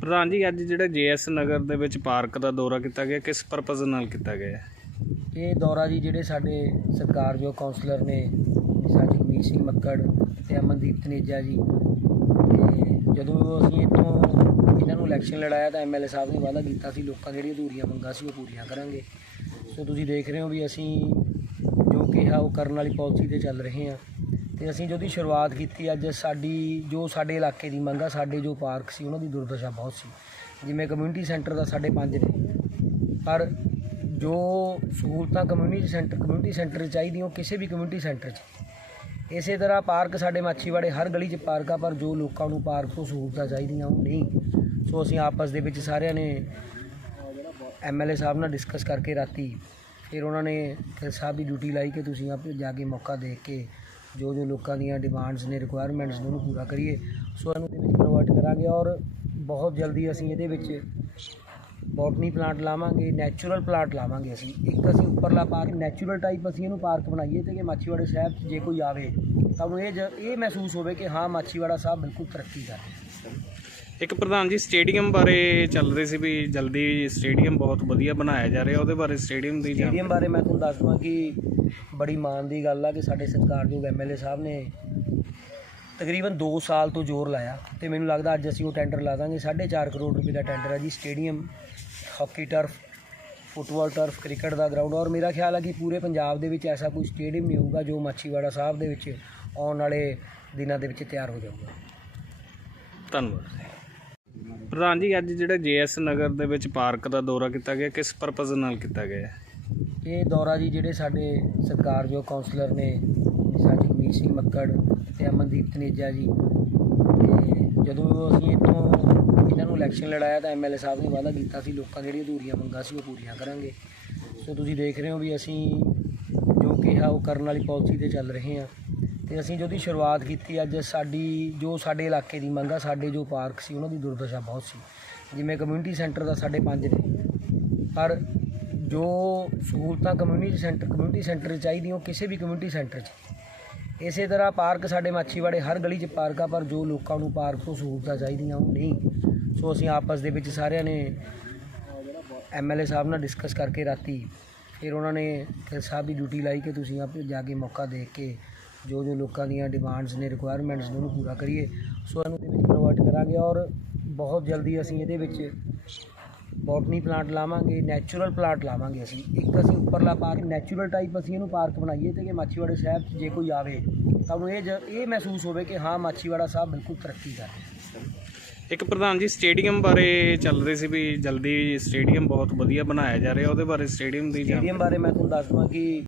ਪ੍ਰਧਾਨ ਜੀ, ਅੱਜ ਜਿਹੜਾ ਜੇਐਸ ਨਗਰ ਦੇ ਵਿੱਚ ਪਾਰਕ ਦਾ ਦੌਰਾ ਕੀਤਾ ਗਿਆ, ਕਿਸ ਪਰਪਸ ਨਾਲ ਕੀਤਾ ਗਿਆ ਹੈ? ਇਹ ਦੌਰਾ ਜੀ, ਜਿਹੜੇ ਸਾਡੇ ਸਤਿਕਾਰਯੋਗ ਕੌਂਸਲਰ ਨੇ ਸਾਡੇ ਜਗਮੀਤ ਸਿੰਘ ਮੱਕੜ ਤੇ ਅਮਨਦੀਪ ਤਨੇਜਾ ਜੀ, ਤੇ ਜਦੋਂ ਅਸੀਂ ਇੱਥੋਂ ਇਹਨਾਂ ਨੂੰ ਇਲੈਕਸ਼ਨ ਲੜਾਇਆ ਤਾਂ ਐਮਐਲਏ ਸਾਹਿਬ ਨੇ ਵਾਅਦਾ ਕੀਤਾ ਸੀ, ਲੋਕਾਂ ਦੀਆਂ ਜਿਹੜੀਆਂ ਅਧੂਰੀਆਂ ਮੰਗਾਂ ਸੀ ਉਹ ਪੂਰੀਆਂ ਕਰਾਂਗੇ ਸੋ ਤੁਸੀਂ ਦੇਖ ਰਹੇ ਹੋ ਵੀ ਅਸੀਂ ਜੋ ਕਿਹਾ, ਉਹ ਕਰਨ ਵਾਲੀ ਪਾਲਿਸੀ ਤੇ ਚੱਲ ਰਹੇ ਹਾਂ ਤੇ ਅਸੀਂ ਜਦੋਂ ਦੀ ਸ਼ੁਰੂਆਤ ਕੀਤੀ, ਅੱਜ ਸਾਡੀ ਜੋ ਸਾਡੇ ਇਲਾਕੇ ਦੀ ਮੰਗ ਆ, ਸਾਡੇ ਜੋ ਪਾਰਕ ਸੀ, ਉਹਨਾਂ ਦੀ ਦੁਰਦਸ਼ਾ ਬਹੁਤ ਸੀ। ਜਿਵੇਂ ਕਮਿਊਨਿਟੀ ਸੈਂਟਰ ਦਾ ਸਾਡੇ ਪੰਜ ਨੇ। ਪਰ ਜੋ ਸਹੂਲਤਾਂ ਕਮਿਊਨਿਟੀ ਸੈਂਟਰ ਕਮਿਊਨਿਟੀ ਸੈਂਟਰ 'ਚ ਚਾਹੀਦੀਆਂ, ਉਹ ਕਿਸੇ ਵੀ ਕਮਿਊਨਿਟੀ ਸੈਂਟਰ 'ਚ। ਇਸੇ ਤਰ੍ਹਾਂ ਪਾਰਕ ਸਾਡੇ ਮਾਛੀਵਾੜੇ ਹਰ ਗਲੀ 'ਚ ਪਾਰਕ ਆ, ਪਰ ਜੋ ਲੋਕਾਂ ਨੂੰ ਪਾਰਕ ਤੋਂ ਸਹੂਲਤਾਂ ਚਾਹੀਦੀਆਂ, ਉਹ ਨਹੀਂ। ਸੋ ਅਸੀਂ ਆਪਸ ਦੇ ਵਿੱਚ ਸਾਰਿਆਂ ਨੇ ਐਮਐਲਏ ਸਾਹਿਬ ਨਾਲ ਡਿਸਕਸ ਕਰਕੇ ਰਾਤੀ ਫਿਰ ਉਹਨਾਂ ਨੇ ਫਿਰ ਸਾਹਿਬ ਦੀ ਡਿਊਟੀ ਲਾਈ ਕਿ ਤੁਸੀਂ ਆਪੇ ਜਾ ਕੇ ਮੌਕਾ ਦੇਖ ਕੇ ਜੋ ਜੋ ਲੋਕਾਂ ਦੀਆਂ ਡਿਮਾਂਡਸ ਨੇ ਰਿਕੁਆਇਰਮੈਂਟਸ ਨੇ, ਉਹਨੂੰ ਪੂਰਾ ਕਰੀਏ। ਸੋ ਇਹਨੂੰ ਦੇ ਵਿੱਚ ਕਨਵਰਟ ਕਰਾਂਗੇ ਔਰ ਬਹੁਤ ਜਲਦੀ ਅਸੀਂ ਇਹਦੇ ਵਿੱਚ ਬੋਟਨੀ ਪਲਾਂਟ ਲਾਵਾਂਗੇ ਨੈਚੁਰਲ ਪਲਾਂਟ ਲਾਵਾਂਗੇ ਅਸੀਂ। ਇੱਕ ਅਸੀਂ ਉੱਪਰਲਾ ਪਾਰਕ ਨੈਚੁਰਲ ਟਾਈਪ ਅਸੀਂ ਇਹਨੂੰ ਪਾਰਕ ਬਣਾਈਏ ਤੇ ਕਿ ਮਾਛੀਵਾੜਾ ਸਾਹਿਬ 'ਚ ਜੇ ਕੋਈ ਆਵੇ, ਤਾਂ ਉਹਨੂੰ ਇਹ ਜ- ਇਹ ਮਹਿਸੂਸ ਹੋਵੇ ਕਿ ਹਾਂ, ਮਾਛੀਵਾੜਾ ਸਾਹਿਬ ਬਿਲਕੁਲ ਤਰੱਕੀ ਕਰ ਰਿਹਾ। ਇੱਕ ਪ੍ਰਧਾਨ ਜੀ ਸਟੇਡੀਅਮ ਬਾਰੇ ਚੱਲ ਰਹੀ ਸੀ ਵੀ ਜਲਦੀ ਸਟੇਡੀਅਮ ਬਹੁਤ ਵਧੀਆ ਬਣਾਇਆ ਜਾ ਰਿਹਾ ਉਹਦੇ ਬਾਰੇ ਸਟੇਡੀਅਮ ਦੀ ਸਟੇਡੀਅਮ ਬਾਰੇ ਮੈਂ ਤੁਹਾਨੂੰ ਦੱਸ ਦਵਾਂ ਕਿ ਬੜੀ ਮਾਣ ਦੀ ਗੱਲ ਆ ਕਿ ਸਾਡੇ ਸਤਿਕਾਰਯੋਗ ਐਮਐਲਏ ਸਾਹਿਬ ਨੇ ਤਕਰੀਬਨ 2 ਸਾਲ ਤੋਂ ਜ਼ੋਰ ਲਾਇਆ ਤੇ ਮੈਨੂੰ ਲੱਗਦਾ ਅੱਜ ਅਸੀਂ ਉਹ ਟੈਂਡਰ ਲਾ ਦਾਂਗੇ। 4.5 ਕਰੋੜ ਰੁਪਏ ਦਾ ਟੈਂਡਰ ਹੈ ਜੀ stadium hockey turf football turf cricket ਦਾ ਗਰਾਊਂਡ ਔਰ ਮੇਰਾ ਖਿਆਲ ਹੈ ਕਿ ਪੂਰੇ ਪੰਜਾਬ ਦੇ ਵਿੱਚ ਐਸਾ ਕੋਈ ਸਟੇਡੀਅਮ ਨਹੀਂ ਹੋਊਗਾ ਜੋ ਮਾਛੀਵਾੜਾ ਸਾਹਿਬ ਦੇ ਵਿੱਚ ਆਉਣ ਵਾਲੇ ਦਿਨਾਂ ਦੇ ਵਿੱਚ ਤਿਆਰ ਹੋ ਜਾਊਗਾ। ਧੰਨਵਾਦ। ਪ੍ਰਧਾਨ ਜੀ, ਅੱਜ ਜਿਹੜਾ ਜੇਐਸ ਨਗਰ ਦੇ ਵਿੱਚ ਪਾਰਕ ਦਾ ਦੌਰਾ ਕੀਤਾ ਗਿਆ, ਕਿਸ ਪਰਪਸ ਨਾਲ ਕੀਤਾ ਗਿਆ ਹੈ? ਇਹ ਦੌਰਾ ਜੀ, ਜਿਹੜੇ ਸਾਡੇ ਸਤਿਕਾਰਯੋਗ ਕੌਂਸਲਰ ਨੇ ਸਾਡੇ ਜਗਮੀਤ ਸਿੰਘ ਮੱਕੜ ਤੇ ਅਮਨਦੀਪ ਤਨੇਜਾ ਜੀ, ਤੇ ਜਦੋਂ ਅਸੀਂ ਇੱਥੋਂ ਇਹਨਾਂ ਨੂੰ ਇਲੈਕਸ਼ਨ ਲੜਾਇਆ ਤਾਂ ਐਮਐਲਏ ਸਾਹਿਬ ਨੇ ਵਾਅਦਾ ਕੀਤਾ ਸੀ, ਲੋਕਾਂ ਦੀ ਜਿਹੜੀਆਂ ਅਧੂਰੀਆਂ ਮੰਗਾਂ ਸੀ ਉਹ ਪੂਰੀਆਂ ਕਰਾਂਗੇ ਸੋ ਤੁਸੀਂ ਦੇਖ ਰਹੇ ਹੋ ਵੀ ਅਸੀਂ ਕਿਹਾ ਉਹ ਕਰਨ ਵਾਲੀ ਪਾਲਿਸੀ ਤੇ ਚੱਲ ਰਹੇ ਹਾਂ। ਤੇ ਅਸੀਂ ਜਦੋਂ ਸ਼ੁਰੂਆਤ ਕੀਤੀ, ਅੱਜ ਸਾਡੀ ਜੋ ਸਾਡੇ ਇਲਾਕੇ ਦੀ ਮੰਗ ਆ, ਸਾਡੇ ਜੋ ਪਾਰਕ ਸੀ, ਉਹਨਾਂ ਦੀ ਦੁਰਦਸ਼ਾ ਬਹੁਤ ਸੀ। ਜਿਵੇਂ ਕਮਿਊਨਿਟੀ ਸੈਂਟਰ ਦਾ ਸਾਡੇ ਪੰਜ ਨੇ। ਪਰ ਜੋ ਸਹੂਲਤਾਂ ਕਮਿਊਨਿਟੀ ਸੈਂਟਰ ਕਮਿਊਨਿਟੀ ਸੈਂਟਰ 'ਚ ਚਾਹੀਦੀਆਂ, ਉਹ ਕਿਸੇ ਵੀ ਕਮਿਊਨਿਟੀ ਸੈਂਟਰ 'ਚ। ਇਸੇ ਤਰ੍ਹਾਂ ਪਾਰਕ ਸਾਡੇ ਮਾਛੀਵਾੜੇ ਹਰ ਗਲੀ 'ਚ ਪਾਰਕ ਆ, ਪਰ ਜੋ ਲੋਕਾਂ ਨੂੰ ਪਾਰਕ ਤੋਂ ਸਹੂਲਤਾਂ ਚਾਹੀਦੀਆਂ, ਉਹ ਨਹੀਂ। ਸੋ ਅਸੀਂ ਆਪਸ ਦੇ ਵਿੱਚ ਸਾਰਿਆਂ ਨੇ ਐਮਐਲਏ ਸਾਹਿਬ ਨਾਲ ਡਿਸਕਸ ਕਰਕੇ ਰਾਤੀ ਫਿਰ ਉਹਨਾਂ ਨੇ ਫਿਰ ਸਾਹਿਬ ਦੀ ਡਿਊਟੀ ਲਾਈ ਕਿ ਤੁਸੀਂ ਆਪ ਜਾ ਕੇ ਮੌਕਾ ਦੇਖ ਕੇ ਜੋ ਜੋ ਲੋਕਾਂ ਦੀਆਂ ਡਿਮਾਂਡਸ ਨੇ ਰਿਕੁਆਇਰਮੈਂਟਸ ਨੇ, ਉਹਨੂੰ ਪੂਰਾ ਕਰੀਏ। ਸੋ ਇਹਨੂੰ ਦੇ ਵਿੱਚ ਕਨਵਰਟ ਕਰਾਂਗੇ ਔਰ ਬਹੁਤ ਜਲਦੀ ਅਸੀਂ ਇਹਦੇ ਵਿੱਚ ਬੋਟਨੀ ਪਲਾਂਟ ਲਾਵਾਂਗੇ ਨੈਚੁਰਲ ਪਲਾਂਟ ਲਾਵਾਂਗੇ ਅਸੀਂ। ਇੱਕ ਅਸੀਂ ਉੱਪਰਲਾ ਪਾਰਕ ਨੈਚੁਰਲ ਟਾਈਪ ਅਸੀਂ ਇਹਨੂੰ ਪਾਰਕ ਬਣਾਈਏ ਤੇ ਕਿ ਮਾਛੀਵਾੜਾ ਸਾਹਿਬ 'ਚ ਜੇ ਕੋਈ ਆਵੇ ਤਾਂ ਉਹਨੂੰ ਇਹ ਜ- ਇਹ ਮਹਿਸੂਸ ਹੋਵੇ ਕਿ ਹਾਂ, ਮਾਛੀਵਾੜਾ ਸਾਹਿਬ ਬਿਲਕੁਲ ਤਰੱਕੀ ਕਰ ਰਿਹਾ। ਇੱਕ ਪ੍ਰਧਾਨ ਜੀ ਸਟੇਡੀਅਮ ਬਾਰੇ ਚੱਲ ਰਹੀ ਸੀ ਵੀ ਜਲਦੀ ਸਟੇਡੀਅਮ ਬਹੁਤ ਵਧੀਆ ਬਣਾਇਆ ਜਾ ਰਿਹਾ ਉਹਦੇ ਬਾਰੇ ਸਟੇਡੀਅਮ ਦੀ ਸਟੇਡੀਅਮ ਬਾਰੇ ਮੈਂ ਤੁਹਾਨੂੰ ਦੱਸ ਦਵਾਂ ਕਿ